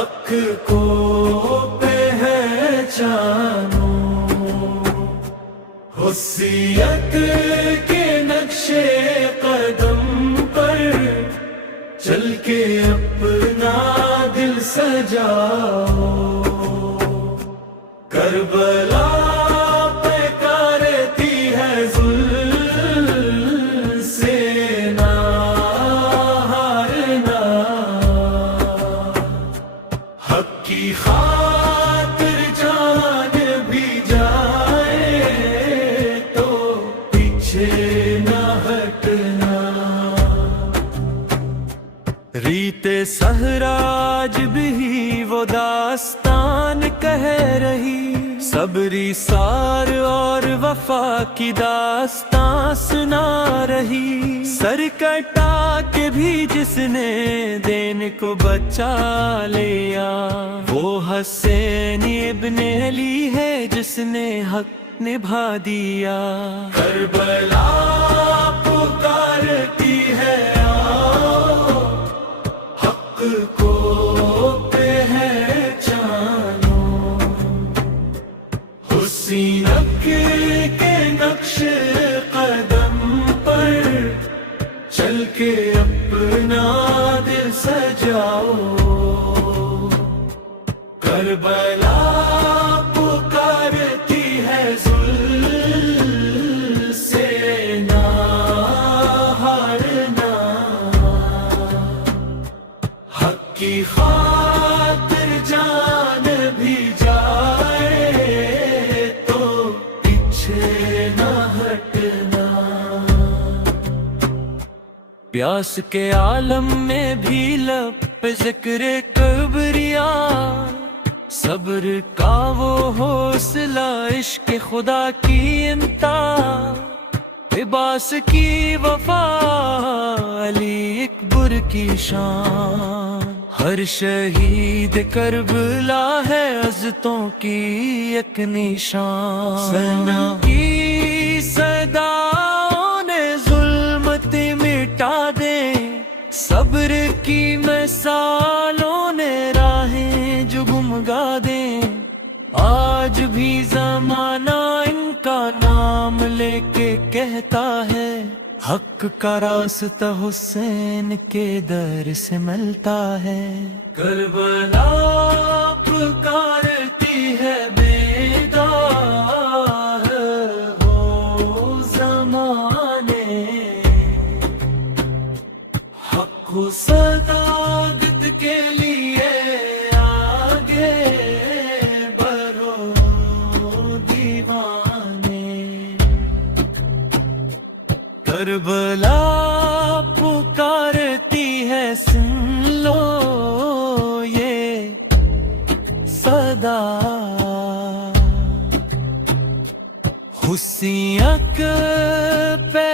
حق کو پہچانو، حسیت کے نقشے قدم پر چل کے اپنا دل سجاؤ، کربلا پہ کرتی ہے ظلم سے نہ ہارنا، حق کی خاطر جان بھی جائے تو پیچھے نہ ہٹنا، ریت سہراج بھی وہ داستان کہہ رہی، صبری سار اور وفا کی داستان سنا رہی، سر کٹا کے بھی جس نے دین کو بچا لیا، وہ حسین ابن علی ہے جس نے حق نبھا دیا، کربلا پکارتی ہے آؤ، حق کو پہچانو، حسینک کے نقش قدم پر چل کے اپنا دل سجاؤ، کربلا پکارتی ہے ظلم سے نہ ہارنا، حق کی خاطر جان بھی جائے تو پیچھے نہ ہٹنا، پیاس کے عالم میں بھی لب پہ ذکر کبریاء، صبر کا وہ حوصلہ عشق خدا کی انتہا، لباس کی وفا علی اکبر کی شان، ہر شہید کربلا ہے عزتوں کی ایک نشان، سنا کی صداؤں نے ظلمت مٹا دے، صبر کی مثالوں نے راہیں جگمگا دیں، آج بھی زمانہ ان کا نام لے کے کہتا ہے، حق کا راستہ حسین کے در سے ملتا ہے، کربلا پکارتی ہے بیدار ہو زمانے، حق و صداقت کے لیے آگے بڑھو دیوانے، کربلا پکارتی ہے سن لو یہ صدا، حسینک پہ